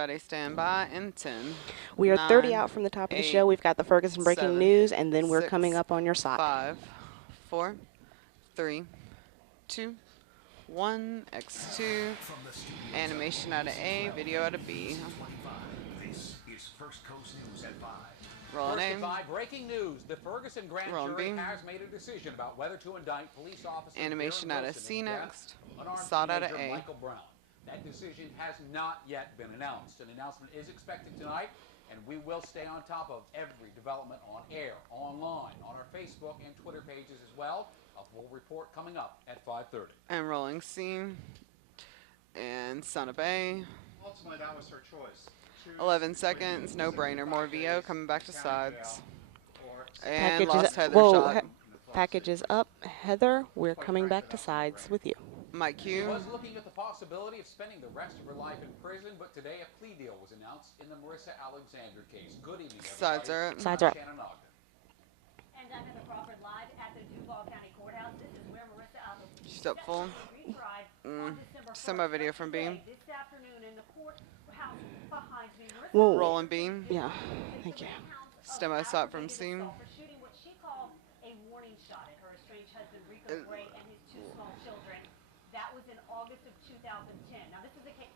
Everybody stand by in 10. We are 30 9, out from the top of the 8, show. We've got the Ferguson breaking 7, news, and then we're 6, coming up on your side. 5, 4, 3, 2, 1. X2. Animation out of A, video out of B. This is First Coast News at 5. Rolling A. Breaking news. The Ferguson grand jury has made a decision about whether to indict police officer Animation out of C next. Unarmed Sod out of teenager A. Michael Brown. That decision has not yet been announced. An announcement is expected tonight, and we will stay on top of every development on air, online, on our Facebook and Twitter pages as well. A full report coming up at 5:30. And rolling C. And son of A. Ultimately, that was her choice. 11 seconds, no brainer. More VO coming back to sides. And Package lost is, Heather whoa, shot. package is up. Heather, we're coming back to sides with you. Mike She Q. was looking at the possibility of spending the rest of her life in prison, but today a plea deal was announced in the Marissa Alexander case. Good evening, everybody. Sides are up. Sides are up. Shannon Ogden. And I'm Heather Crawford live at the Duval County Courthouse. This is where Marissa Alexander She's up full. Some of video from Beam. This afternoon in the courthouse behind me. Whoa. Rolling Beam. Yeah, thank you. Stemmo shot from C. For shooting what she called a warning shot at her estranged husband Rico Gray and his 2 small children. That was in August of 2010. Now this is a case.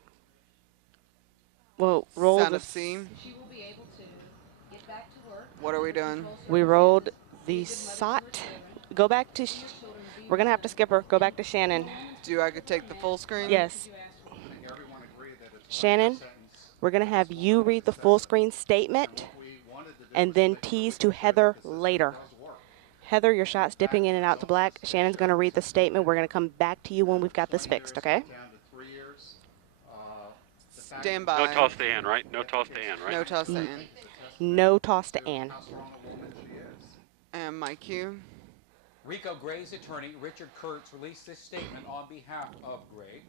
Whoa, roll Sound the of C. She will be able to get back to work. What are we doing? We rolled the SOT. Go back to, we're going to have to skip her. Go back to Shannon. Do I could take the full screen? Yes. I think everyone agreed that it's Shannon, we're going to have you read the full screen statement and then tease to Heather later. Heather, your shot's dipping in and out to black. Shannon's going to read the statement. We're going to come back to you when we've got this fixed, okay? down to 3 years. Stand by. No toss to Ann, right? No toss to Ann, right? No toss to Ann. No toss to Ann. How strong a woman she is. And Mike Q. Rico Gray's attorney, Richard Kurtz, released this statement on behalf of Gray.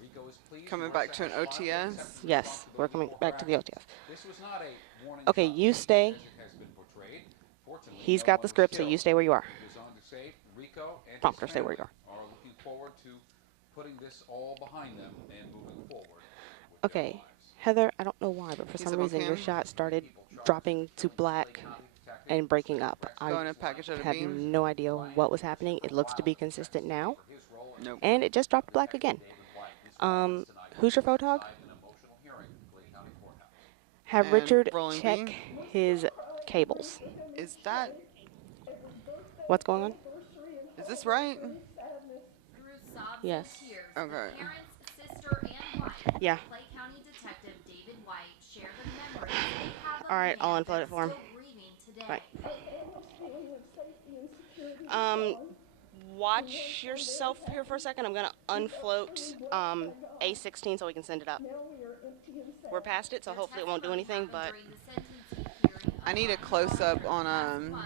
Rico is pleased. Coming back to an OTS. Yes, we're coming back to the OTF. This was not a warning Okay, shot, you stay. as it has been portrayed. Fortunately, He's no got one the was script, so killed. you stay where you are. It goes on to say Rico and Prompt his her, stay where you family are looking forward to putting this all behind them and moving forward with their Okay, lives. Heather, I don't know why, but for He's some up reason okay. your shot started dropping to black and breaking up. Going I to package out of have Beam. no idea what was happening. It looks to be consistent now, Nope. and it just dropped black again. Who's your photog? Have And Richard rolling check beam. his cables. Is that, What's going on? is this right? Through sobs Yes. and tears, Okay. the parents, sister, and wife, Yeah. Clay County Detective David White, shared the memories they have of All right, I'll man unload it that's for him. still grieving today. Right. Watch yourself here for a second. I'm gonna unfloat A16 so we can send it up. We're past it, so hopefully it won't do anything, but During the sentencing hearing, I need a close-up on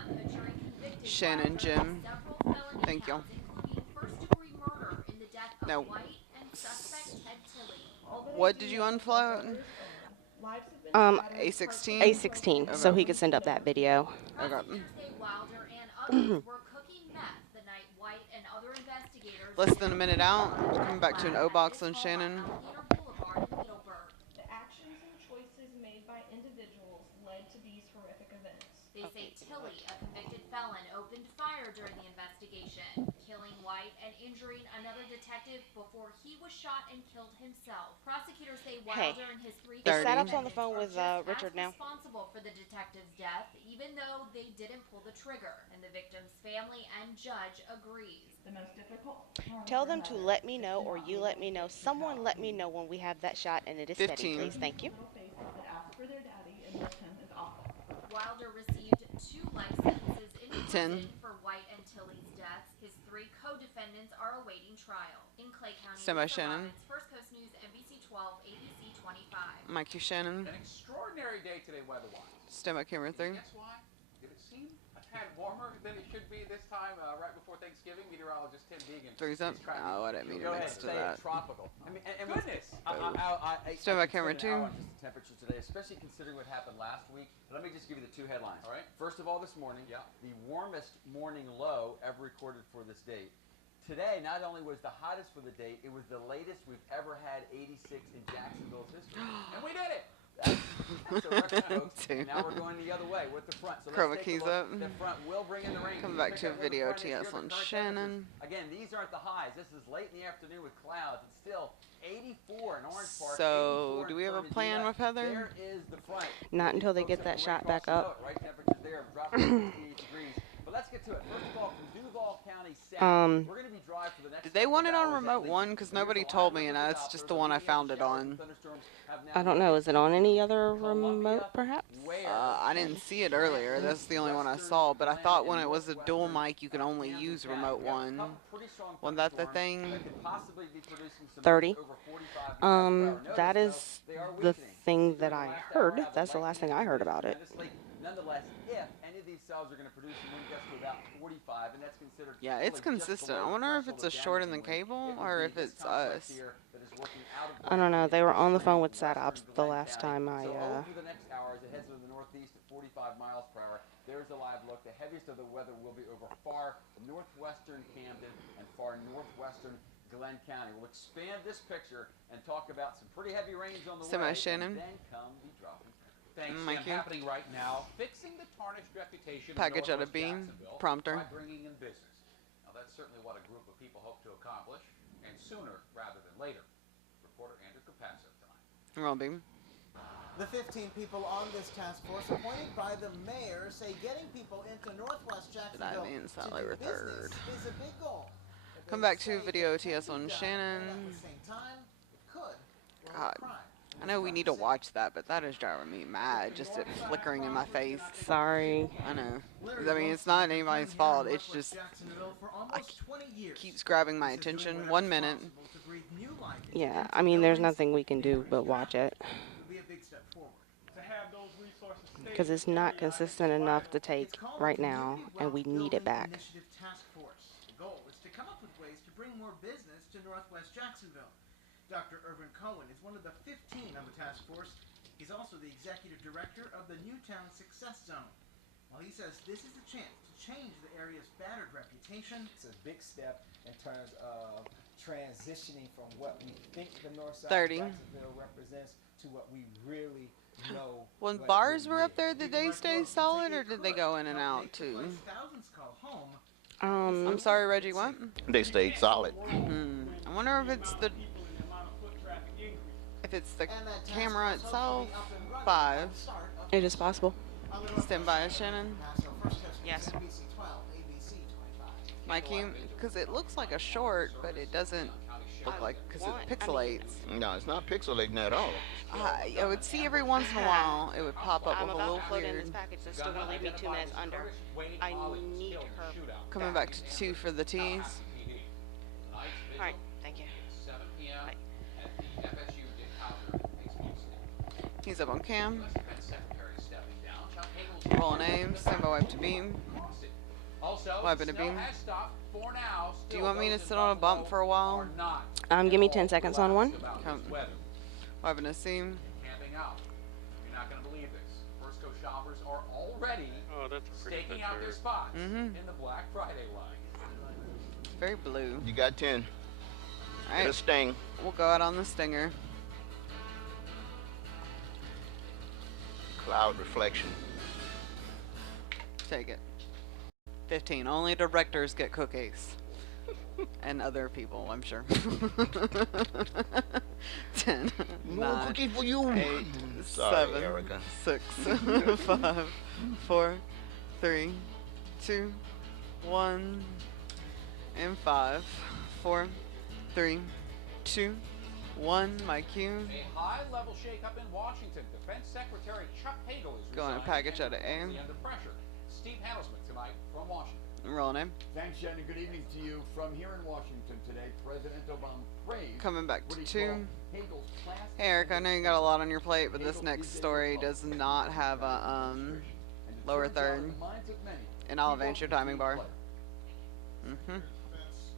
the jury convicted Shannon Wilder Jim. of several felony Thank you. counts, including first-degree murder in the death of No. White and suspect Ted Tilley. What did you unfloat? A16? A16 so he could send up that video. Okay. Prosecutors say Wilder and others were cooking meth the night White and other investigators Less than a minute out. Coming back to an O box on Shannon. Alligator Boulevard in Middleburg. The actions and choices made by individuals led to these horrific events. They say Tilley, a convicted felon, opened fire during the investigation, killing White and injuring another detective before he was shot and killed himself. Prosecutors say Wilder and his 3 Is Satup's Thirty. on the phone with Richard now? responsible for the detective's death, even though they didn't pull the trigger, and the victim's family and judge agrees. The most difficult. Tell them to let me know, or you let me know. Someone let me know when we have that shot and it is steady, 15. please. Thank you. Faces that ask for their daddy and miss him is awful. Wilder received 2 life sentences in 10. prison for White and Tilley's deaths. His 3 co-defendants are awaiting trial. In Clay County, Stand by, Lisa Shannon. Robbins, First Coast News, NBC 12, ABC 25. Mike Q. Shannon. An extraordinary day today weather-wise. Stand by camera 3. Guess why? Did it seem a tad warmer than it should be this time right before Thanksgiving? Meteorologist Tim Deegan. Three's up. is tracking Oh, I didn't mean Go to ahead, mix to say that. it's tropical. I mean, and Goodness. Stand by camera spend an hour 2. on just the temperatures today, especially considering what happened last week. But let me just give you the 2 headlines. All right. First of all, this morning, the warmest morning low ever recorded for this date. Today, not only was the hottest for the date, it was the latest we've ever had, 86 in Jacksonville's history. And we did it. So we're folks, Two. and now we're going the other way with the front. So Chroma let's take keys a look. up. The front will bring in the rain. Coming You back pick to a up where the video front is here, TS the on current Shannon. temperatures. Again, these aren't the highs. This is late in the afternoon with clouds. It's still 84 in Orange Park. So, 84 do in we have a Fernandina. plan with Heather? There is the front. Not until they Folks get up that in shot Red back Cross up. know it, right? Temperatures there have dropped to 68 degrees. But let's get to it. First of all, from Duval County south, we're going to be dry for the next Did they want it on couple of hours remote at one? least. Because There's nobody a lot told of me, and liquid that's helicopters. just the one I Medium found it showers on. and thunderstorms have now I don't hit know. Is it on any other Columbia, remote, perhaps? where I didn't see it earlier. That's the only one I saw. But I thought when it was a dual mic, you could only use remote one. Wasn't that the thing? 30. That is the thing that I heard. That's the last thing I heard about it. Nonetheless, if any of these cells are going to produce a wind gust to about 45, and that's considered Yeah, it's consistent. I wonder if it's a short in the cable or if it's us. I don't know. They were on the phone with SatOps the last time I. So over the next hours, it heads to the northeast at 45 miles per hour. There's a live look. The heaviest of the weather will be over far northwestern Camden and far northwestern Glenn County. We'll expand this picture and talk about some pretty heavy rains on the way. Shannon. And then come the dropping. Thanks, Thank you. happening right now. Fixing the tarnished reputation Package of out of Northwest beam. Jacksonville Prompter. by bringing in business. Now that's certainly what a group of people hope to accomplish, and sooner rather than later. Reporter Andrew Capasso tonight. Roll beam. The 15 people on this task force appointed by the mayor say getting people into Northwest Jacksonville to do business is a big goal. Come back to video TS on Shannon. At the same time, it could God. I know we need to watch that, but that is driving me mad. Just it flickering in my face. Sorry. I know. I mean, it's not anybody's fault. It's just keeps grabbing my attention. 1 minute. Yeah, I mean, there's nothing we can do but watch it. Because it's not consistent enough to take right now, and we need it back. The goal is to come up with ways to bring more business to Northwest Jacksonville. Dr. Irvin Cohen is one of the 15 on the task force. He's also the executive director of the Newtown Success Zone. Well, he says this is a chance to change the area's battered reputation. It's a big step in terms of transitioning from what we think the North Side 30. of Jacksonville represents to what we really know. When what it bars really were up is. there, did they stay solid or did they go in and out too? Thousands call home. I'm sorry, Reggie, what? They stayed solid. I wonder if it's the camera itself. 5. It is possible. Stand by, Shannon. Yes. Mikey, because it looks like a short, but it doesn't look like, because it pixelates. No, it's not pixelating at all. I would see every once in a while it would pop up I'm with a about little to float in weird. this package that's still going to leave me 2 minutes under. I need her. Coming back to 2 for the tees. Alright, thank you. 7 p.m. at the FSU Dick Hauser. He's up on cam. Defense Secretary stepping down. Chuck Hagel's Rolling aim. Stand by, wipe to beam. Also, Wiping to snow beam. has stopped for now. Do you want me to sit on a bump for a while? Give me 10 seconds on one. Come. Wiping a seam. Camping out. You're not going to believe this. First Coast shoppers are already staking out their spots in the Black Friday line. Very blue. You got 10. All right. Get a sting. We'll go out on the stinger. Cloud reflection. Take it. 15. Only directors get cookies. And other people, I'm sure. 10. More 9, cookies for you. 8, Sorry, 7, Erica. 6, 5, 4, 3, 2, 1, and 5, 4, 3, 2, 1. My cue. A high-level shakeup in Washington. Defense Secretary Chuck Hagel is Going to package out of A. under pressure. Steve Handelsman tonight from Washington. Rolling in. Thanks, Shannon. Good evening to you from here in Washington today. President Obama praised Coming back to what he 2. called Hagel's plastic Hey Eric, I know you got a lot on your plate, but this next story does not have a lower third, and I'll advance your timing bar.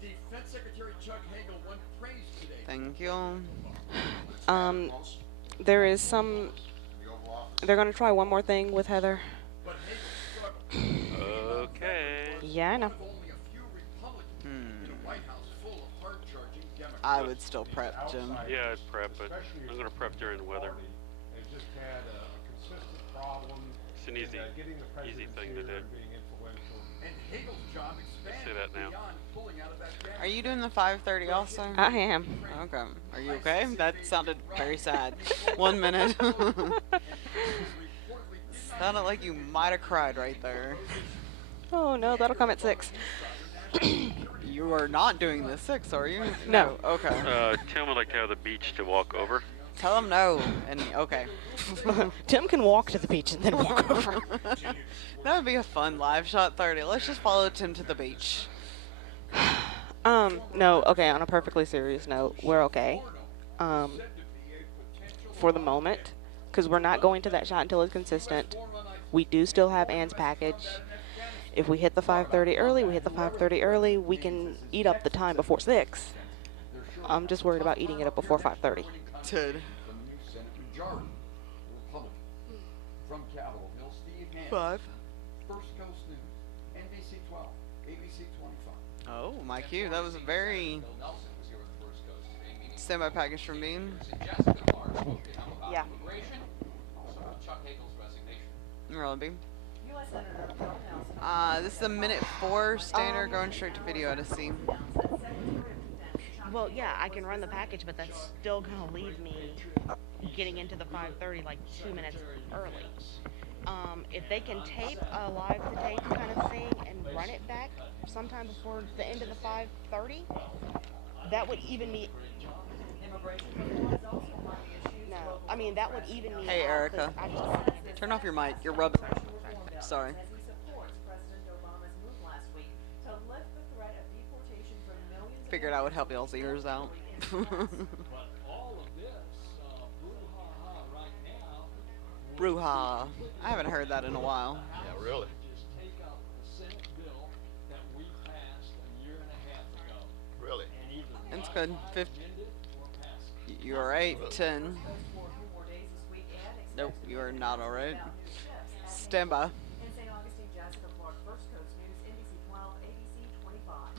Defense Secretary Chuck Hagel won praise today. Thank you. There is some. They're going to try one more thing with Heather. Okay. Yeah, I know. I would still prep, Jim. Yeah, I'd prep, but I'm going to prep during the weather. an easy thing to do. And Hagel's job Let's see expanded that now. beyond pulling out of that gas. Are you doing the 5:30 also? I am. Okay. Are you okay? That sounded very sad. 1 minute. Sounded like you might have cried right there. Oh no, that'll come at 6. You are not doing the 6, are you? No. Okay. Tim would like to have the beach to walk over. Tell him no. And okay. Tim can walk to the beach and then walk over. That would be a fun live shot 30. Let's just follow Tim to the beach. No, okay, on a perfectly serious note, we're okay. For the moment, because we're not going to that shot until it's consistent. We do still have Ann's package. If we hit the 5:30 early, we hit the 5:30 early. We can eat up the time before 6. I'm just worried about eating it up before 5:30. Ted. From Capitol Hill, Steve Hands. 5. First Coast News, NBC 12, ABC 25. Oh, my cue. That was a very semi package from Dean. Yeah. Really big. This is a minute 4 standard going straight to video at a C. Well, yeah, I can run the package, but that's still going to leave me getting into the 5:30 like 2 minutes early. If they can tape a live to tape kind of thing and run it back sometime before the end of the 5:30, that would even me. No, I mean that would even me. Hey, Erica. Turn off your mic. You're rubbing. Sorry. Figured I would help y'all's ears out. Brouhaha. I haven't heard that in a while. Yeah, really. Really. It's good. 50. You alright? 10. Nope, you are not alright. Stand by.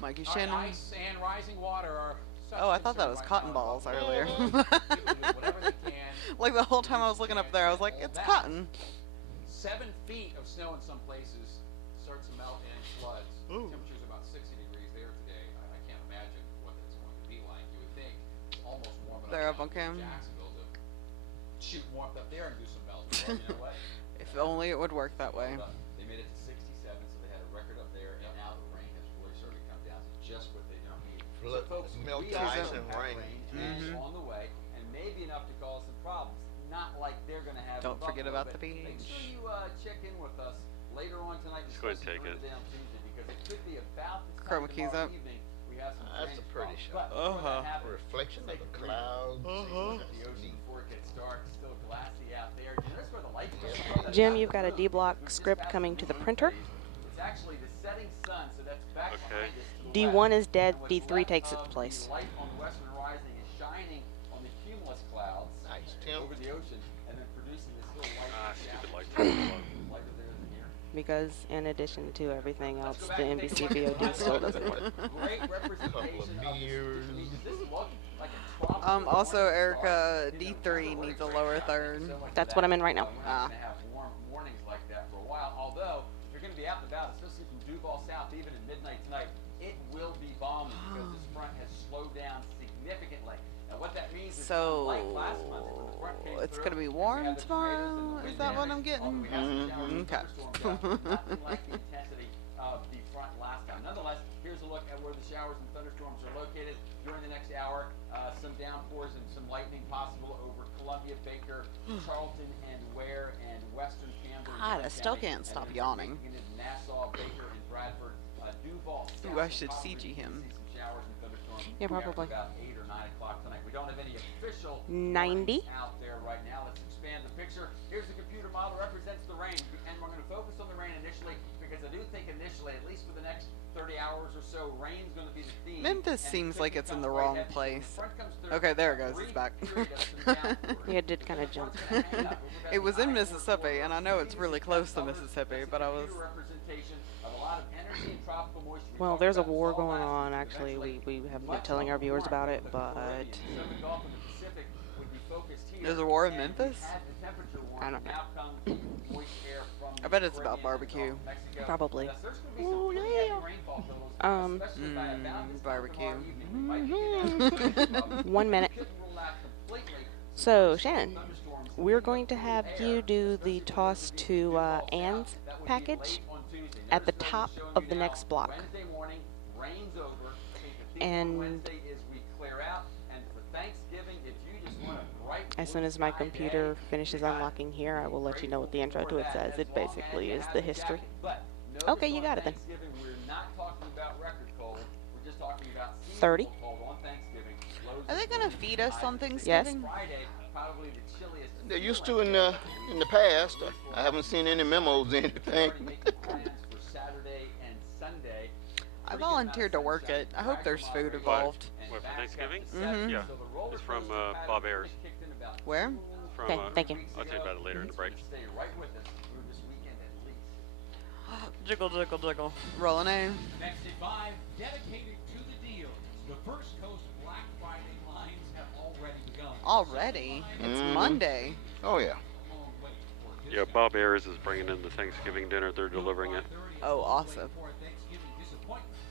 Mikey Shannon. Ice and rising water are Oh, I thought that was cotton balls earlier. Like the whole time I was looking up there, I was like, it's cotton. 7 feet of snow in some places starts to melt and floods. Temperatures about 60 degrees there today. I can't imagine what that's going to be like. You would think it's almost warm enough They're up in on cam. Jacksonville to shoot warmth up there and do some melting. Well, you know what? If only it would work that way. They made it to 67, so they had a record up there, and now the rain has really started to come down to just what they don't need. Look, so folks, melt we ice also and have rain. and on the way, and maybe enough to cause some problems. Not like they're going to have. Don't forget Buffalo, about the but Make beach. sure you check in with us later on tonight. Just go ahead and take it. Down Tuesday, because it could be about this Chroma time keys tomorrow up. evening. We have some That's a strange pretty problems. shot. But before that happens, Reflection of take the a breather. clouds. Take a look at the ocean before it gets dark. Still glassy out there. Do you notice where the lights are? Jim, you've got a D-block script coming to the printer. It's actually the setting sun, so that's back Okay. behind us to the D1 west. is dead, And what's D3 left takes of its place. The light on the western horizon is shining on the cumulus clouds Nice, Tim. over the ocean, and then producing this little light. Stupid light. Lighter there than here. Because in addition to everything else, the NBC VOD still doesn't work. Great representation of beers. Does this look like a tropical Also, orange Erica, star? D3 needs a lower third. That's what I'm in right now. We're not going to have warm mornings like that for a while. Although, if you're going to be out and about, especially from Duval South, even at midnight tonight, it will be balmy because this front has slowed down significantly. And what that means is So, like last month, when the front came it's through, gonna be we warm had the tornadoes and the tomorrow? Is wind that what damage, I'm getting? although we had some showers and Okay. thunderstorms, nothing like the intensity of the front last time. Nonetheless, here's a look at where the showers and thunderstorms are located during the next hour. Some downpours and some lightning possible over Columbia, Baker, Charlton, and Ware, and western Camden. God, I still can't stop yawning. Nassau, Baker, and Bradford. Duval. Ooh, I should CG him. Some showers and thunderstorms. Yeah, probably. About 8 or 9 o'clock tonight. We don't have any official 90. out there right now. Let's expand the picture. Here's the computer model represents the rain, and we're going to focus on the rain initially because I do think initially, at least for the next 30 hours or so, rain's going to be the theme. Memphis and seems like it's in the right wrong heavy. So place. the front comes through, Okay, there it goes. It's back. Yeah, it did kind of jump. It was in Mississippi, and I know it's really close to Mississippi, but I was... Well, there's a war going on, actually. We haven't been telling our viewers about it, but focused here. There's a war in and Memphis? we've had the temperature warming. I don't know. Now comes moist air from I bet it's about Caribbean and barbecue. Gulf of Mexico. Probably. Yes, there's going to be some pretty heavy rainfall totals, especially by about this time Barbecue. tomorrow evening. We might be getting out 1 minute. couldn't rule out completely So, Shannon, we're going to have you do the toss to Anne's package at the top of the next block. Wednesday morning, rains over. And Wednesday is we clear out. And for Thanksgiving, if you just want a bright as soon as my computer finishes unlocking here, I will let you know what the intro to it says. It basically is the history. Okay, you got it then. Thanksgiving, we're not talking about record cold. We're just talking about 30. cold on Thanksgiving. Are they gonna feed us on Yes. Thanksgiving? Friday, probably the chilliest. They used to in the past. I haven't seen any memos or anything. Making plans for Saturday and Sunday. I volunteered to work it. I hope there's food involved. What, for Thanksgiving? Mhm. Yeah. It's from Bob Ayers. Where? From, Okay, thank you. I'll tell you about it later in the break. Stay right with us through this weekend at least. Jiggle, jiggle, jiggle. Rolling A. Next at 5, dedicated to the deal. The First Coast Black Friday lines have already begun. Already? It's Monday. Oh yeah. Yeah, Bob Ayers is bringing in the Thanksgiving dinner. They're delivering it Oh, awesome.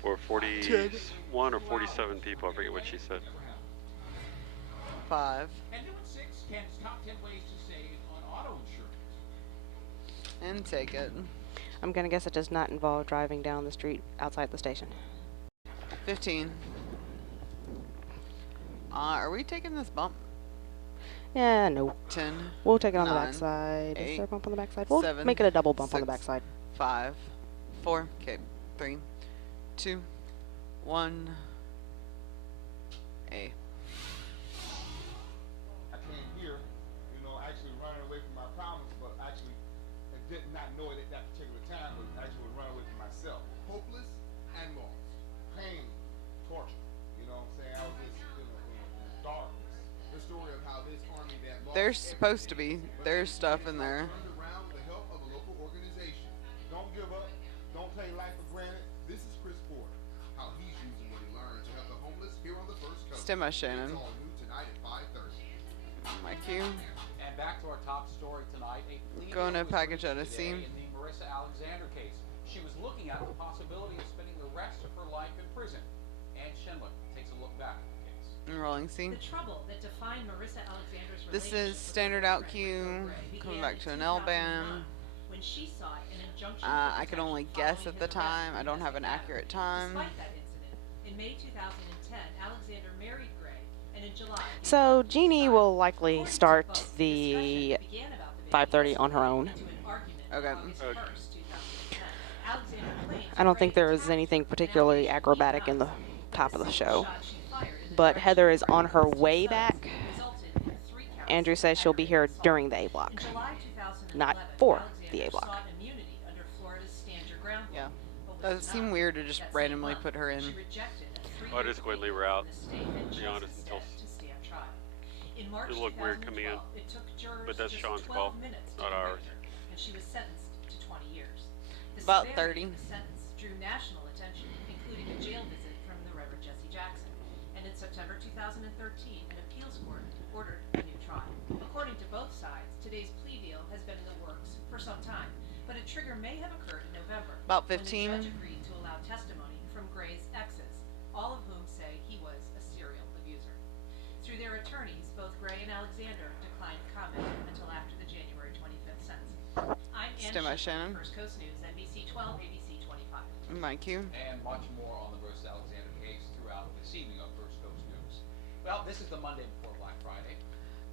for 41 or 47 people. I forget what she said. 5. And new at 6, Ken's top 10 ways to save on auto insurance. And take it. I'm going to guess it does not involve driving down the street outside the station. 15. Are we taking this bump? Yeah, no. 10. We'll take it on the 9, backside. Is 8, there a bump on the backside? We'll 7, make it a double bump on the 6, backside. 5, 4, okay, 3, 2, 1, A. I came here, actually running away from my problems, but actually I did not know it at that particular time, but actually was running away from myself. Hopeless and lost. Pain, torture. You know what I'm saying? I was just in darkness. The story of how this army that lost There's supposed to be. There's stuff in there. turned around with the help of a local organization. Don't give up. Don't take life for granted. This is Chris Porter. How he's using what he learned to help the homeless here on the First Coast. Stem us, Shannon. It's all new tonight at 5:30. My cue. And back to our top story tonight. A plea Going to deal was package reached out a today scene. in the Marissa Alexander case. She was looking at the possibility of spending the rest of her life in prison. Ann Schindler takes a look back at the case. Rolling C. The trouble that defined Marissa Alexander's This relationship is with standard her out boyfriend, cue. Gray, Coming began back in to an L 2009 band. when she sought an injunction I for could only protection guess following at the his arrest time. for I don't have an domestic accurate battery. time. Despite that incident, in May 2010, Alexander married Gray, and in July, he So filed Jeannie suicide. will likely According to start both, the discussion began about the 5:30 on her own. to an argument on Okay. August 1st, 2010. Alexander claims I don't think Gray there is attacked anything her, particularly and acrobatic in the allegedly top of the the show. shot she fired in the But direction Heather is of on her Gray's way sons back. resulted in 3 counts Andrew of says she'll be here aggravated during assault. the A block, In July 2011, not for Alexander the A block. sought immunity under Florida's Stand Your Ground law, Yeah. but was Does it seem denied. weird to just That same randomly month, put her in? she rejected a 3-year I'll just go ahead and leave her plea out, in the state and to be chose honest, until instead to stand trial. In March it'll look weird coming in. 2012, it took jurors But that's just Sean's 12 call, minutes to not convict ours. her, and she was sentenced to 20 years. The About severity 30. of the sentence drew national attention, including a jail visit from the Reverend Jesse Jackson. And in September 2013, an appeals court ordered a new trial. According to both sides, today's plea deal has been in the works for some time, but a trigger may have occurred in November. About when the 15. judge agreed to allow testimony from Gray's exes, all of whom say he was a serial abuser. Through their attorneys, both Gray and Alexander declined comment until after the January 25th sentencing. I'm Ann Stem us, Schindler, Shannon. First Coast News, NBC 12, ABC 25. My cue. And much more on the Marissa Alexander case throughout this evening on First Coast News. Well, this is the Monday before Black Friday.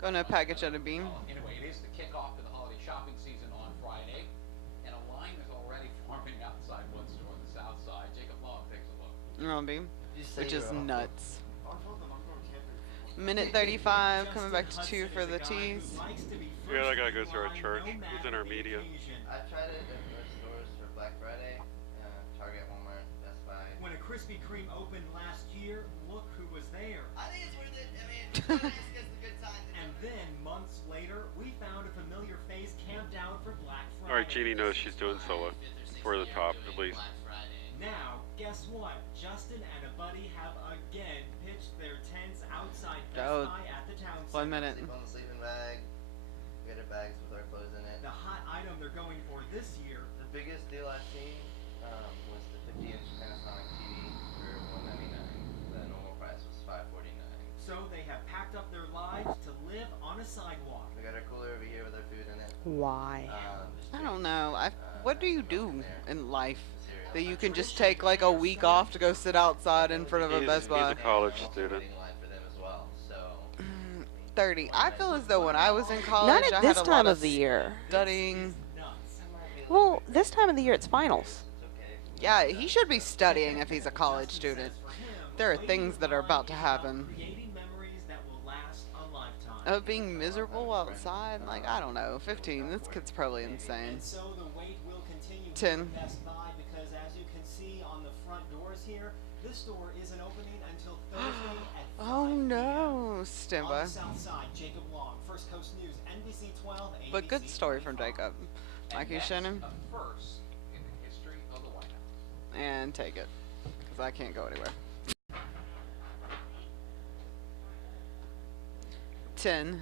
Going to package out a beam. Anyway, it is the kickoff to the holiday shopping season on Friday, and a line is already forming outside one store on the south side. Jacob Long takes a look. Rolling beam. Which is nuts. Minute 35. Coming back to 2 for the tees. Yeah, that guy goes to our church. He's in our media. I tried it at most stores for Black Friday. Target, Walmart, Best Buy. When a Krispy Kreme opened last year, look who was there. I think it's worth it. I mean, it's nice because the good times. And then, months later, we found a familiar face camped out for Black Friday. Alright, Jeannie knows she's doing solo. For the top, at least. Now, guess what? Justin and a buddy have again pitched their tents outside Best Buy at the town center. 1 minute. Sleep on the sleeping bag. We got our bags with our clothes in it. The hot item they're going for this year. The biggest deal I've seen was the 50-inch Panasonic TV for $199. The normal price was $549. So they have packed up their lives to live on a sidewalk. We got our cooler over here with our food in it. Why? I don't know. What do you do in life that you can just take like a week off to go sit outside in front of a Best Buy? He's a college student. 30. I feel as though when I was in college, Not at I this had a time lot of the year. studying. Well, this time of the year it's finals. Yeah, he should be studying if he's a college student. There are things that are about to happen. Of being miserable outside, like, I don't know, 15. This kid's probably insane. And so the wait will continue 10. at Best Buy because, as you can see on the front doors here, this store isn't opening until Thursday at 5 Oh no, stand On by. the south side, Jacob Long, First Coast News, NBC 12, ABC But good story from Jacob. Mikey Shannon. A first in the history of the White House. And take it, because I can't go anywhere. 10,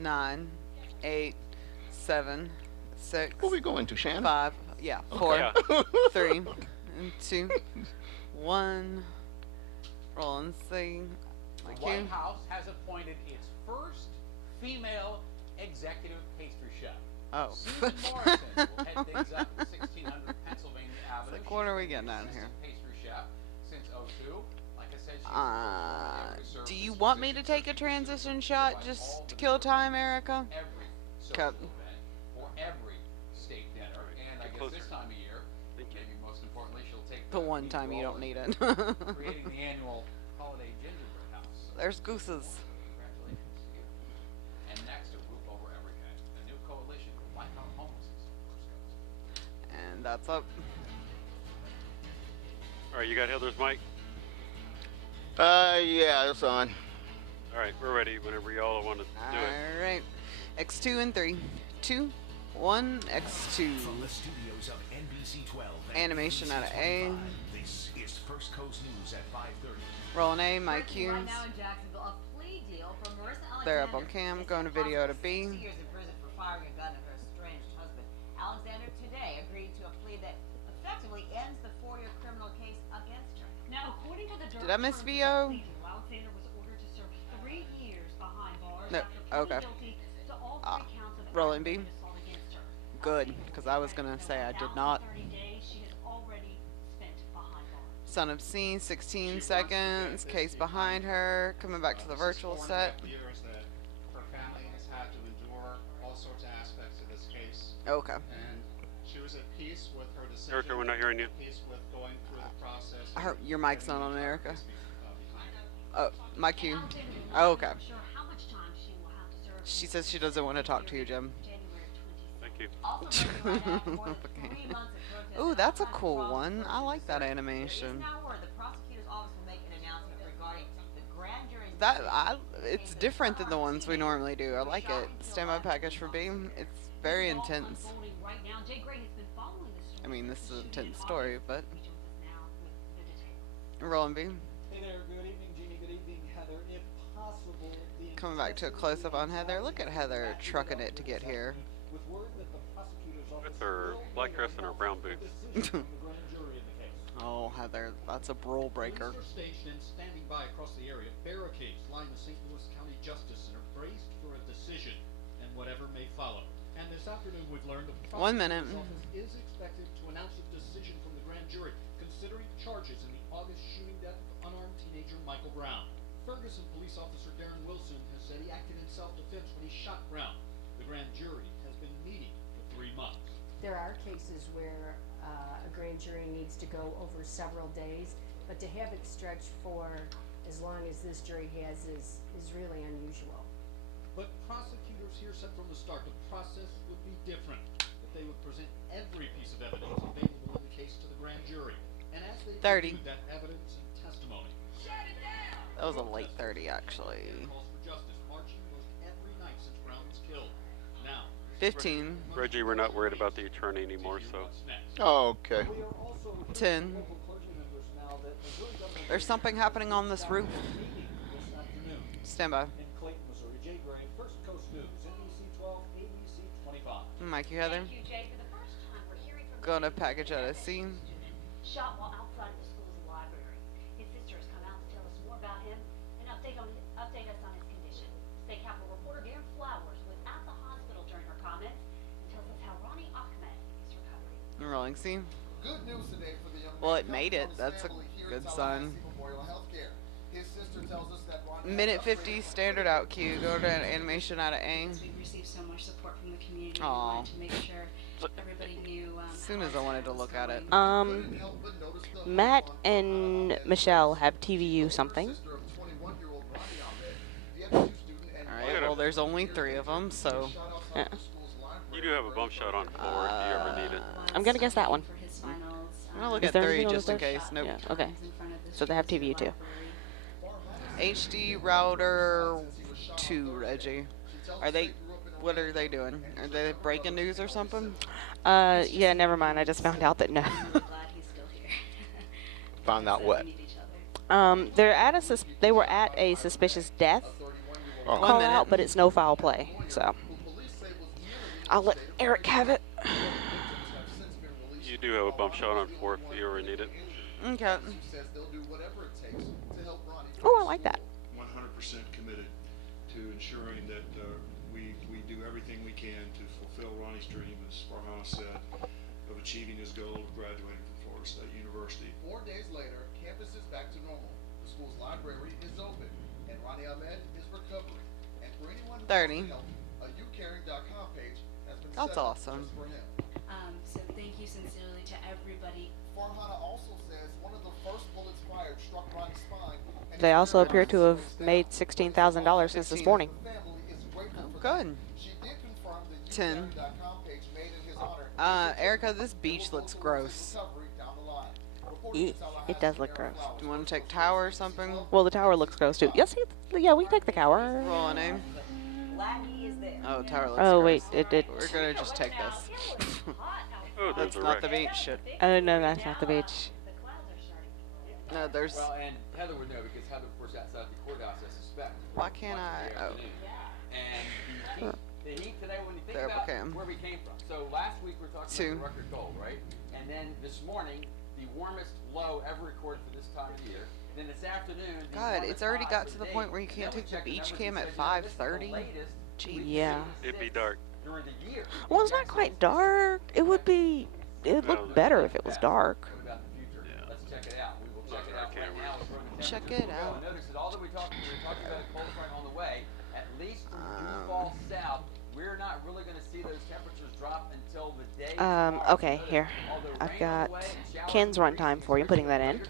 9, 8, 7, 6. Where we going to, Shannon? 5. Yeah. 4, 3, 2, 1. Rolling C. The White House has appointed its first female executive pastry chef. Oh. Susan Morrison will head things up at 1600 Pennsylvania Avenue. Like, what are we getting on here? Pastry chef since 02. Like I said, she's Do you want me to take a transition shot just to kill time, Erica? every Cut. social event for every state dinner, and I guess this time of year, maybe most importantly, she'll take The one time you don't need it. creating the annual holiday gingerbread house. So There's gooses. congratulations to you. And next, a roof over every head, a new coalition to wipe out homelessness on the First Coast. And that's up. All right, you got Heather's mic? Yeah, it's on. All right, we're ready whenever y'all want to do it. Alright. X2 and 3, 2, 1, X2. From the studios of NBC 12 Animation out of A. This is First Coast News at 5:30. Rolling A, my cues. Right now in Jacksonville, a plea deal from Marissa Alexander. They're up on cam, going to video to B. 6 years in prison for firing a gun at her estranged husband. Alexander today agreed to a plea that effectively ends the 4-year criminal case against her. Now, according to the Did I miss VO? Alexander was ordered to serve 3 years behind bars No, after okay. pleading guilty to all 3 counts of Rolling B. aggravated assault against her. Good, because I was going to say I did not. 30 days she has already spent behind bars. Son of C, 16 seconds. Case behind her. Coming back to the virtual set. Years that her family has had to endure all sorts of aspects of this case. Okay. And she was at peace with her decision. Erica, we're not hearing you. Peace with going through the process. Your mic's not on, Erica. Oh, my cue. Oh, okay. Sure how much time she will have to serve. She says she doesn't want to talk to you, Jim. Thank you. Okay. Ooh, that's a cool one. I like that animation. It's different than the ones we normally do. I like it. Standby package for B. It's very intense. I mean, this is an intense story, but rolling B. Hey there, good evening, Jeannie. Good evening, Heather. If possible, Coming back to a close up on Heather. Look at Heather trucking it to get here. with word that the prosecutor's office With her black dress and her brown boots. decision from the grand jury in the case. Oh, Heather, that's a rule breaker. Police are stationed and standing by across the area. Barricades line the St. Louis County Justice Center, braced for a decision and whatever may follow. And this afternoon, we've learned that the 1 minute. prosecutor's office is expected to announce a decision from the grand jury considering charges in the August shooting death of unarmed teenager Michael Brown. Ferguson police officer Darren Wilson has said he acted in self-defense when he shot Brown. The grand jury has been meeting for 3 months. There are cases where a grand jury needs to go over several days, but to have it stretch for as long as this jury has is really unusual. But prosecutors here said from the start the process would be different, that they would present every piece of evidence available in the case to the grand jury. And as they 30. reviewed that evidence and testimony, That was a late 30, actually. calls for justice marching most every night since Brown was killed. Now, 15. Reggie, we're not worried about the attorney anymore, so. Oh, okay. 10. that Missouri Governor There's something happening on this roof. meeting this afternoon. Stand by. In Clayton, Missouri, Jay Gray, First Coast News, NBC 12, ABC 25. Mike, you Heather. Thank you, Jay. For the first time, we're hearing from Going to package out a scene. shot while outside of the school's library. His sister has come out to tell us more about him and update us on his condition. State Capitol reporter Darren Flowers was at the hospital during her comments and tells us how Ronnie Ahmed is recovering. Rolling scene. Good news today for the young Well, man it made it. coming from his That's a family here good at sign. Tallahassee Memorial Healthcare. His sister tells us that Ronnie Minute has 50 standard out cue. Go to animation out of A. We've received so much support from the community. We Aw. wanted to make sure everybody knew. As soon as I wanted to look at it. Matt and Michelle have TVU something. Alright, well, there's only 3 of them, so. Yeah. You do have a bump shot on 4 if you ever need it. I'm gonna guess that one. I'm gonna look Is at there 3 anything on just the in third? case. Nope. Yeah, okay. So they have TVU too. HD router 2, Reggie. Are they? What are they doing? Are they breaking news or something? Yeah, never mind. I just found out that no. Found out what? They were at a suspicious death Oh. call out, but it's no foul play. So I'll let Eric have it. You do have a bump shot on 4 if you ever need it. Okay. Oh, I like that. 100% committed to ensuring that we do everything we can to fulfill Ronnie's dream, as Farhana said, of achieving his goal of graduating from Florida State University. 4 days later, campus is back to normal. The school's library is open, and Ronnie Ahmed is recovering. And for anyone who 30. wants to help, a youcaring.com page has been That's set up awesome. just for him. So thank you sincerely to everybody. Farhana also says one of the first bullets fired struck Ronnie's spine. And They also appear to have made $16,000 since this morning. Oh, good. 10. Erica, this beach looks gross. It does look gross. Do you want to take tower or something? Well, the tower looks gross too. Yes, yeah, we can take the tower. Roll a name. Oh, tower looks Oh, gross. wait, it did. We're gonna just take this. Oh, there's That's a not wreck. the beach shit. Oh, no, that's not the beach. No, there's. Well, and Heather would know because Heather, of course, outside the courthouse, I suspect. Why can't I? Oh. And the heat today, when you think There we about came. where we came from. So last week we were talking 2. about the record cold, right? And then this morning, the warmest low ever recorded for this time of the year. Then this afternoon, the God, warmest it's already high got for to the date. point where you And can't then we take the checked beach numbers cam and at said, this is the 5:30. latest Jeez. Yeah. It'd be dark. during the year. Well, it's not quite dark. It would be. It would look better if it was dark. What about the future? Let's check it out. We will check it out right now. Check it out. Notice that although we were talking about a cold front on the way, at least from Duval south, we're not really going to see those temperatures drop until the day. Okay, here. I've got Ken's runtime for you. I'm putting that in.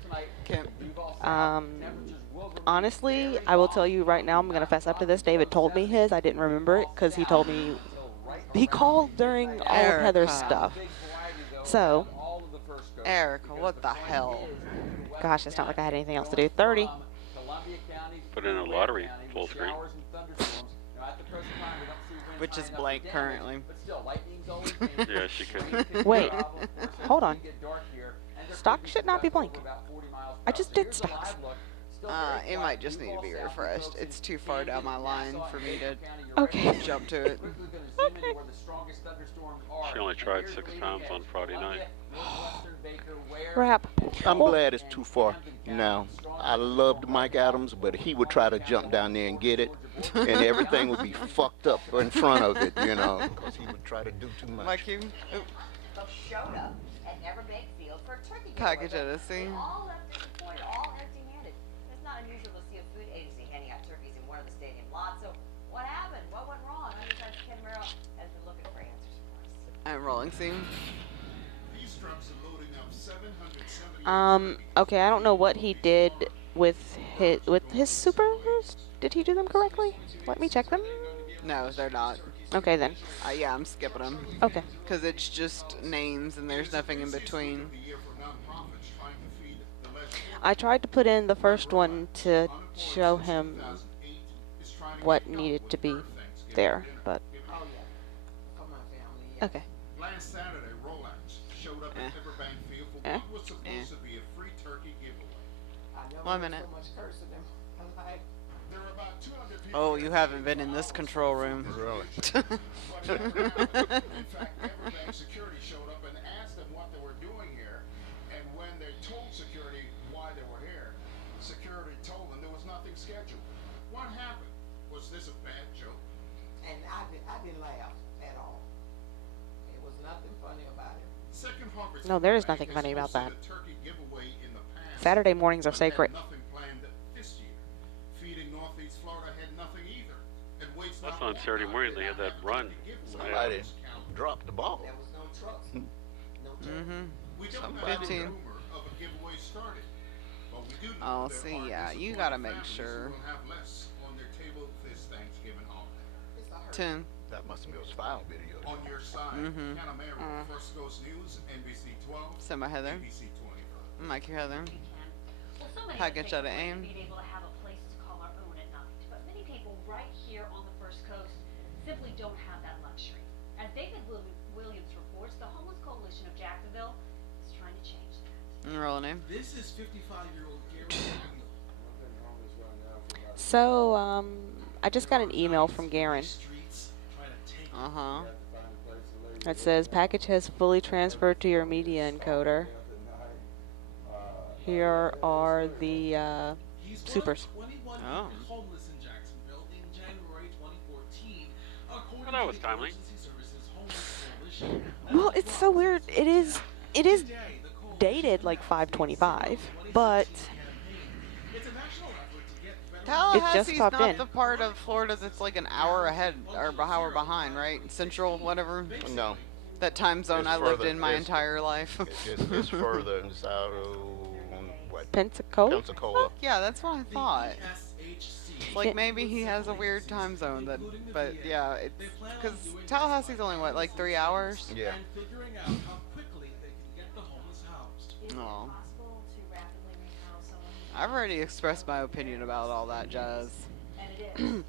Honestly, I will tell you right now, I'm going to fess up to this. David told me his. I didn't remember it because he told me he called during all of Heather's stuff. So, Erica, what the hell? gosh, it's not like I had anything else to do. 30. Put in a lottery full screen. Which is blank currently. Yeah, she could. Wait, hold on. Stock should not be blank. I just did stocks. It might just need to be refreshed. It's too far down my line for me to Okay. jump to it. She only tried 6 times on Friday night. Crap. I'm glad it's too far now. I loved Mike Adams, but he would try to jump down there and get it, and everything would be fucked up in front of it, you know, because he would try to do too much. Like you. Folks showed up at Everbank Field for a turkey Package giveaway, at a scene. They all left disappointed, all empty-handed. It's not unusual to see a food agency handing out turkeys in one of the stadium lots. So what happened? What went wrong? Undersigned Ken Merrill has been looking for answers for us. I'm rolling scene. These trucks are loading up 770. Okay, I don't know what he did with his supers. Did he do them correctly? Let me check them. No, they're not. Okay then. Yeah, I'm skipping them. Okay. Because it's just names and there's nothing in between. I tried to put in the first one to show him what needed to be there, but okay. Last Saturday, Rolex showed up at Everbank Field for what was supposed to be a free turkey giveaway. 1 minute. So much cursing in my life. There were about 200 people. Oh, you haven't been in this control room. Really? In fact, Everbank security showed up and asked them what they were doing here. And when they told security why they were here, security told them there was nothing scheduled. What happened? Was this a bad joke? And I didn't laugh at all. It was nothing funny about it. Second Harvest No, there is Bank nothing has funny about hosted that. a turkey giveaway in the past, Saturday mornings are but had sacred. nothing planned this year. Feeding Northeast Florida had nothing either. And waits That's not on Saturday morning. They had that run. Somebody dropped the ball. There was no trucks. No trucks. We don't Somebody. have a 15. rumor of a giveaway started, but we do know Oh, there see, are yeah, you disappointed gotta make families sure. who will have less on their table this Thanksgiving holiday. 10. That must be a file video. On your side, Mhm. Panamera, First Coast News, NBC 12, Semi Heather. ABC 25. Mikey Heather. Well, so many Package of us out of take AIM. being able to have a place to call our own at night, but many people right here on the First Coast simply don't have that luxury. As David Williams reports, the Homeless Coalition of Jacksonville is trying to change that. Roll name. This is 55-year-old Gary Daniel. So, I just got an email from Garen that says package has fully transferred to your media encoder. Here are the supers. Oh. Homeless in Jacksonville in January 2014. According Well, that was to the timely. Emergency Services Homeless Coalition. Well, it's so weird. It is dated like 525, but It's a national effort to get veterans. Tallahassee's popped not in. the part of Florida that's like an hour ahead or hour behind, right? Central, whatever. No. That time zone It's I lived further- in my it's- entire life. It's further inside of what? Pensacola? Pensacola. Yeah, that's what I thought. It's like maybe he has a weird time zone that, but yeah, it's because Tallahassee's only what, like 3 hours? Yeah. And figuring out how quickly they can get the homeless housed. Is it Oh. possible to rapidly rehouse someone who's I've already expressed my opinion about all that jazz. and it is.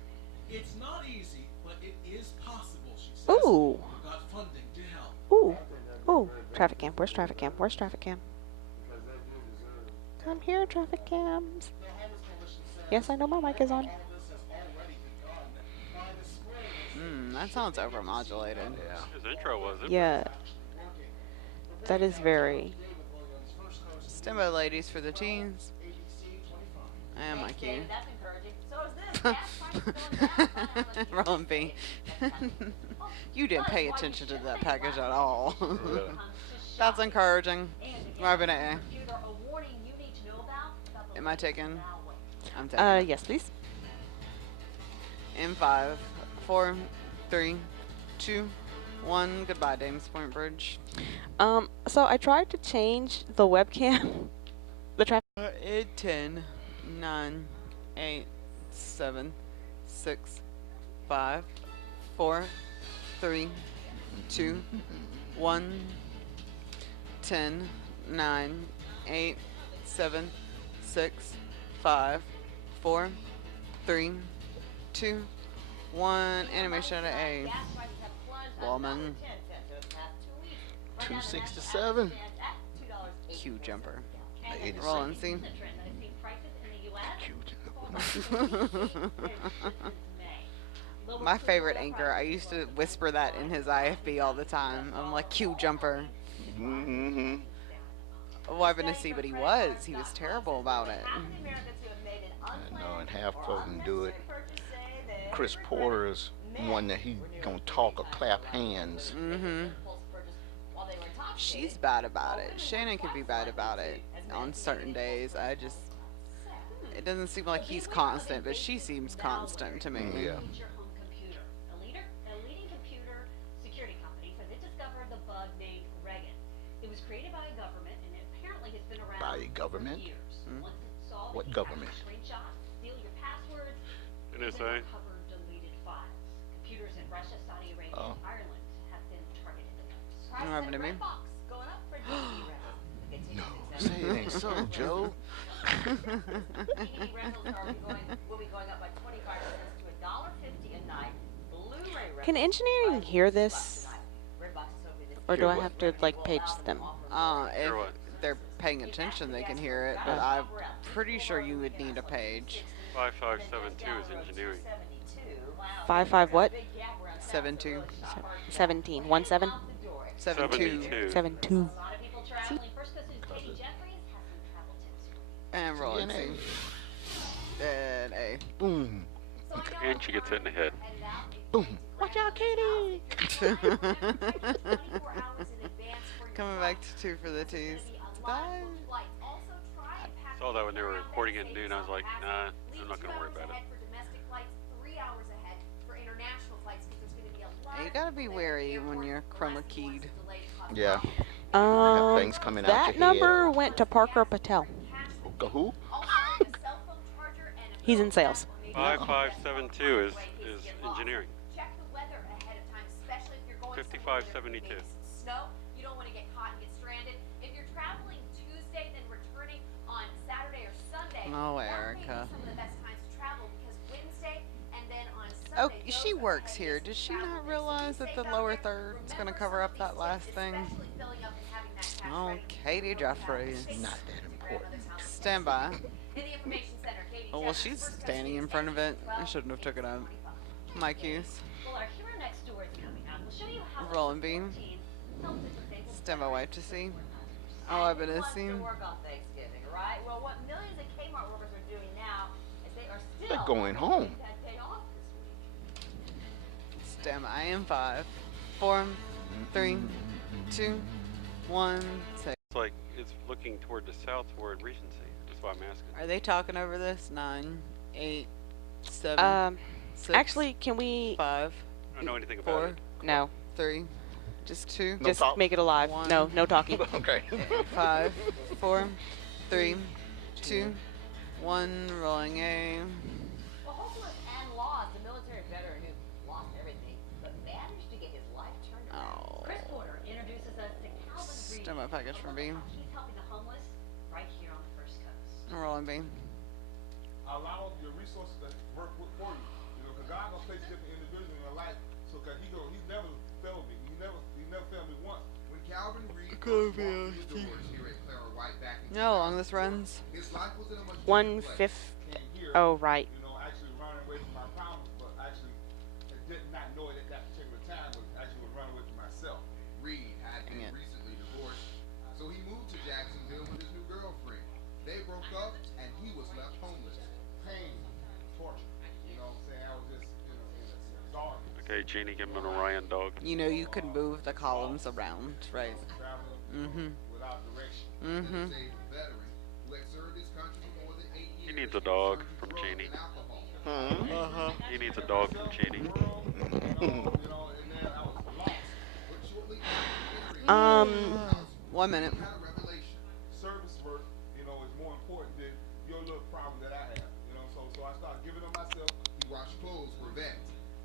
It's not easy, but it is possible, she says. Ooh. We've got funding to help. Ooh. Ooh. Traffic cam. Where's traffic cam? Where's traffic cam? Come here, traffic cams. Yes, I know my mic is on. That sounds overmodulated. Yeah. His intro was it? Yeah. That is very. Stand by, ladies, for the teens. And my cue. David, that's encouraging. So is this. Gas prices going down. Rolling B. You didn't pay attention to that package at all. Really? That's encouraging. Marvin A. Computer, a warning you need to know about the Am I taking? I'm taking. Yes, please. In 5, 4, 3, 2, 1. Goodbye, Dames Point Bridge. So I tried to change the webcam. The traffic. In 10, 9, 8, 7, 6, 5, 4, 3, 2, 1. 10, 9, 8, 7, 6, 5, 4, 3, 2, 1. Animation at A. Woman. 267. Q jumper. 86. Roll and see. My favorite anchor. I used to whisper that in his IFB all the time. I'm like, Q jumper. Mm-hmm. Oh, I've been to see, but he was terrible about it. I know, and half of them do it. Chris Porter is one that he gonna talk or clap hands. Mm-hmm. She's bad about it. Shannon could be bad about it on certain days. It doesn't seem like he's constant, but she seems constant to me. Yeah. A leading computer security company says it discovered the bug named Regan. It was created by a government and it apparently has been around By a government? for years. Once it's solved, What you can government? screenshot, steal your passwords, NSA. even recover deleted files. Computers in Russia, Saudi Arabia, and Ireland have been targeted. What happened to me? Going up for DVD rentals. No, say it ain't so, Joe. DVD rentals will be going up by 25 cents to $1.50 a night. Blu-ray rentals. Can engineering hear this? Redbox is hoping this Or do I have to like page them? they're paying attention, they can hear it. But I'm pretty sure you would need a page. 5572 is engineering. 55 what? 72. 17. 17. 72. 72. And rolling C. And A. Boom. And she gets hit in the head. Boom. Watch out, Katie! Coming back to 2 for the T's. 5. Saw that when they were recording it at noon. I was like, nah, I'm not going to worry about it. You gotta be wary when you're chroma keyed. Yeah. Have things coming out That your number went to Parker Patel. Who? He's in sales. 5572 is engineering. 5572. You don't want to get caught and get stranded. If you're traveling Tuesday, then returning on Saturday or Sunday, Oh, that may Erica. be some of the best times to travel because Wednesday and then on Oh, Sunday. she works here. Does she not realize that the lower third's gonna cover up that last thing? Oh, Katie Jeffrey. Not that important. Stand by. In the information center, Katie Oh, well, Jeffrey, she's First standing in front of it. I shouldn't have took it out. My cues. Well, our hero next door is coming up. We'll show you how Rolling beam. Stand by wife to see. Oh, I've been seeing. work on Thanksgiving, right? Well, what millions of Kmart workers are doing now is they are still They're going home. that day off this week. Stand by. I am 5, 4, 3, 2, 1. Say. It's like it's looking toward the south toward Regency. That's why I'm asking. Are they talking over this? 9, 8, 7. 6, Actually, can we? 5. I don't know anything about 4. it. No. 3. Just 2. Just make it alive. 1. No, no talking. Okay. 5, 4, 3, 2, 1. Rolling A. Well, hopeless and lost, the military veteran who lost everything, but managed to get his life turned around. Chris Porter introduces us to Calvin Reed. Stand by package from B. He's helping the homeless right here on the First Coast. Rolling B. Allow your resources to work for you. You know, because God gonna place different individuals in your life. So, cause he's never failed me. He never failed me once. When Calvin Reed Could walked be through a the doors here at Clara White back in You know how long this runs? his life was in a much 1/5. Oh, right. You know, actually running away from my problems, but actually did not know it at that particular time. Was actually running away from myself. Reed had been recently divorced, so he moved to Jacksonville with his new girlfriend. They broke up, and he was left homeless. Pain, torture. You know what I'm saying? I was just, you know, in a dark. Okay, Jeannie, give him an Orion dog. You know you could move the columns around, right? Mm-hmm. Without direction. Mm-hmm. He needs a dog from Jeannie. Uh-huh. He needs a dog from Jeannie. 1 minute. Service work, you know, is more important than your little problem that I have. You know, so I started giving of myself. He washed clothes for vets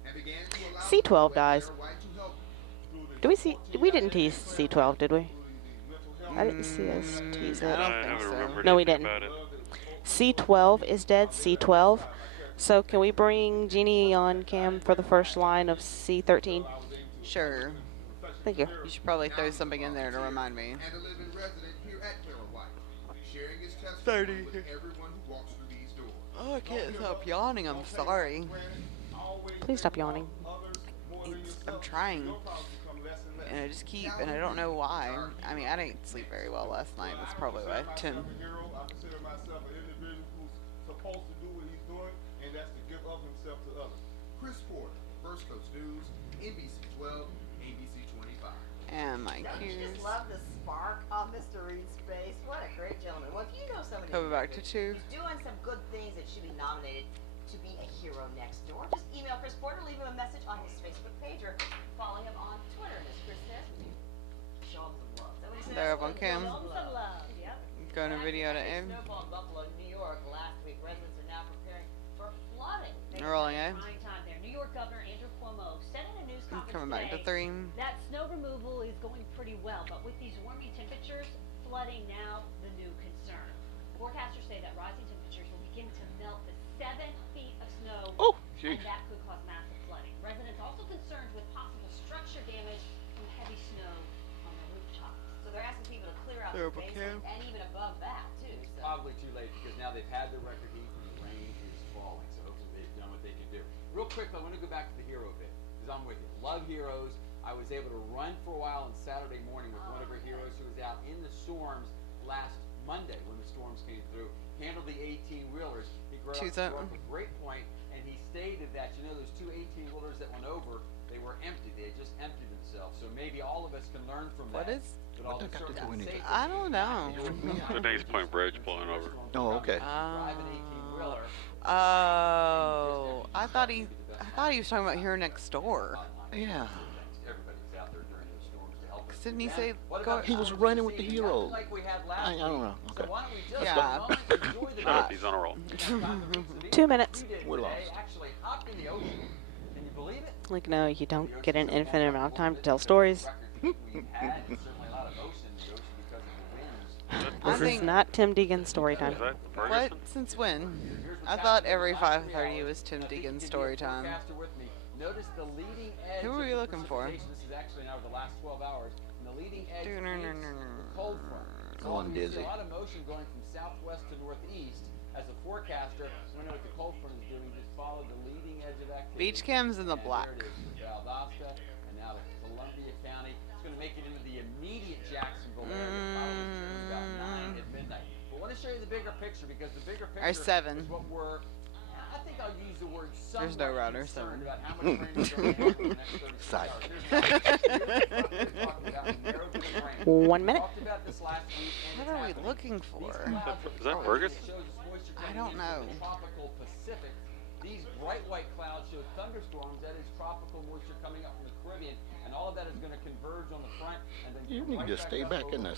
and began to allow C12 dies. Do we see? We didn't tease C12, did we? I didn't see us tease it. I don't think so. No, we didn't. C12 is dead. C12. So can we bring Jeannie on cam for the first line of C13? Sure. Thank you. You should probably throw something in there to remind me. 30. Oh, I can't stop yawning. I'm sorry. Please stop yawning. I'm trying. And I just keep, and I don't know why. I mean, I didn't sleep very well last night. That's probably why. 10. I consider myself an individual who's supposed to do what he's doing, and that's to give of himself to others. Chris Porter, First Coast News, NBC 12, ABC 25. And my Don't you cues. just love the spark on Mr. Reed's face? What a great gentleman. Well, if you know somebody Coming back to 2. who's doing some good things that should be nominated to be a hero next door, just email Chris Porter, leave him a message on his Facebook page, or follow him on Twitter, as Chris says. Show him some love. Is that what he says? They're up on cam. Show him some love. Yep. Going to video to aim. Snowfall in Buffalo, New York last week. Residents are now preparing for flooding. Rolling A. Trying time there. New York Governor Andrew Cuomo said in a news conference Coming back to today 3. that snow removal is going pretty well, but with these warming temperatures, flooding now the new concern. Forecasters say that rising temperatures will begin to melt the 7 feet of snow, and that could cause massive flooding. Residents also concerned with possible structure damage from heavy snow on the rooftops. So they're asking people to clear out Turbo basic, cam. and even above that too. It's So. probably too late because now they've had their record heat and the rain is falling. So hopefully they've done what they can do. Real quick, I want to go back to the hero bit because I'm with you. Love heroes. I was able to run for a while on Saturday morning with one of our heroes who was out in the storms last Monday when the storms came through. Handled the 18-wheelers. He grew up a great point, and he stated that, you know, those two 18-wheelers that went over, they were empty. They had just emptied themselves. So maybe all of us can learn from that. What is? What that got to do with anything? I don't know. The Days Point Bridge blowing over. Oh, okay. Oh, I thought he was talking about here next door. Yeah. Everybody's out there during those storms to help us. Didn't he say? Go, He was running with the hero. I don't know. Okay. Yeah. He's on a roll. 2 minutes. We're lost. Like, no, you don't get an infinite amount of time to tell stories. This is not Tim Deegan's story time. What? Since when? I thought every 5:30 was Tim Deegan's story time. Notice the leading edge. Who are you looking for? This is actually now the last 12 hours. And the leading edge is the cold front. Oh, I'm dizzy. A lot of motion going from southwest to northeast. As a forecaster, we know what the cold front is doing. Just follow the leading edge of activity. Beach cam's in the black. There it is, Valdosta, and now to Columbia County. It's going to make it into the immediate Jacksonville area. Probably about 9 at midnight. But I want to show you the bigger picture because the bigger picture is what we're. I think I'll use the word There's no router, 7. About how much rain is going to happen in the next 36 hours. 1 minute. What are we looking for? Is that Fergus? I don't know. Tropical Pacific. These bright white clouds show thunderstorms. That is tropical moisture coming up from the Caribbean, and all of that is going to converge on the front. And then You need to stay back in the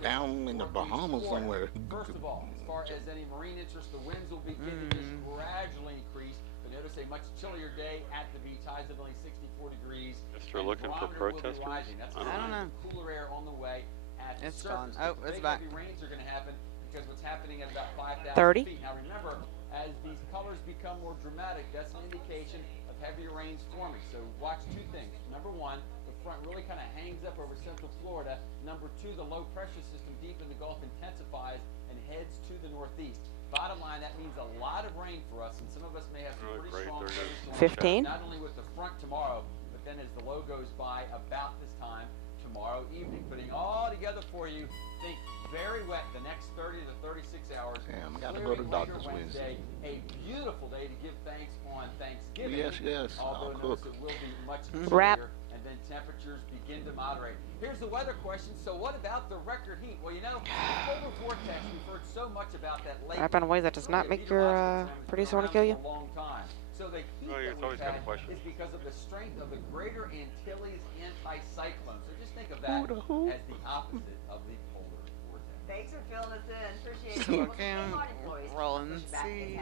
down in the Bahamas somewhere. First of all, as far as any marine interest, the winds will begin to just gradually increase. But notice a much chillier day at the beach. Highs of only 64 degrees. Guess they're looking for protesters. That's I don't know. Cooler air on the way. At the It's gone. surface. Oh, it's back. Heavy rains are going to happen because what's happening at about 5,000 30. feet. Now remember, as these colors become more dramatic, that's an indication of heavier rains forming. So watch two things. Number one, the front really kind of hangs up over central Florida. Number two, the low pressure system deep in the Gulf intensifies and heads to the northeast. Bottom line, that means a lot of rain for us, and some of us may have some pretty strong thunderstorms. 15. Not only with the front tomorrow, but then as the low goes by about this time tomorrow evening. Putting all together for you, think very wet the next 30 to 36 hours. Damn, gotta go to the doctor's Wednesday. A beautiful day to give thanks on Thanksgiving. Yes, Although I'll cook. notice it will be much Wrap. chillier, and then temperatures begin to moderate. Here's the weather question. So what about the record heat? Well, you know, the polar vortex, we've heard so much about that lately. Wrap in a way that does not make your producer want to kill you. For a long time. So the heat it's always got a question. is because of the strength of the Greater Antilles anticyclone. So just think of that as the opposite of the polar vortex. Thanks for filling us in. Appreciate it. Looking, rolling, see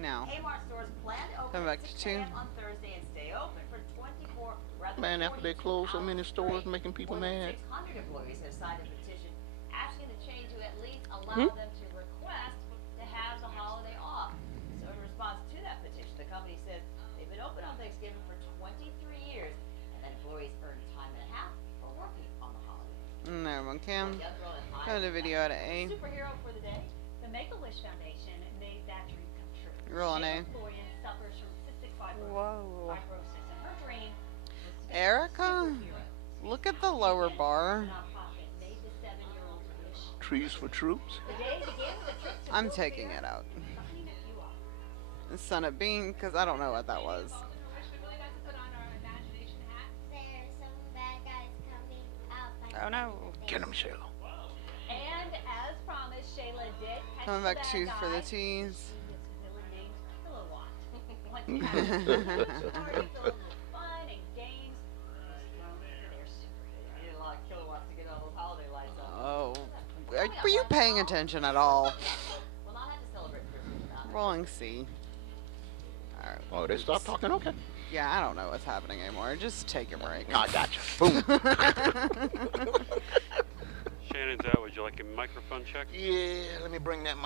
now. Kmart stores plan to open Come back at to 6 2. a.m. on Thursday and stay open for 24 rather Man, than after they 42 close so many hours stores, straight. making people More than mad. 600 employees have signed a petition asking the chain to at least allow them to request to have the holiday off. So in response to that petition, the company says they've been open on Thanksgiving for 23 years and that employees earn time and a half for working on the holiday. No one can. Young girl in Go to video at A. Superhero for the day, the Make-A-Wish Foundation made that dream come true. Roll an A. Shayla Florian suffers from cystic Whoa. fibrosis, and her dream was to be a Erica, superhero. look at the lower bar. Nonprofit made the 7-year-old's wish. Trees for troops. The day began with a trip to I'm Fort taking Pierce, it out. signing a few off. The Sun of Bean, because I don't know what that was. Oh no. Get him, Shayla. And as promised, Shayla did catch Coming the back bad 2 for the guy. tees. Villain named Kilowatt. Like to have a party filled with fun and games. They're superheroes. I need a lot of kilowatts to get all those holiday lights up. Oh. Were you paying attention at all? We'll not have to celebrate Christmas without Rolling C. Alright. Oh, they stopped talking? Okay. Yeah, I don't know what's happening anymore. Just take a break. I got you. Boom. Shannon's out. Would you like a microphone check? Yeah, let me bring that mic.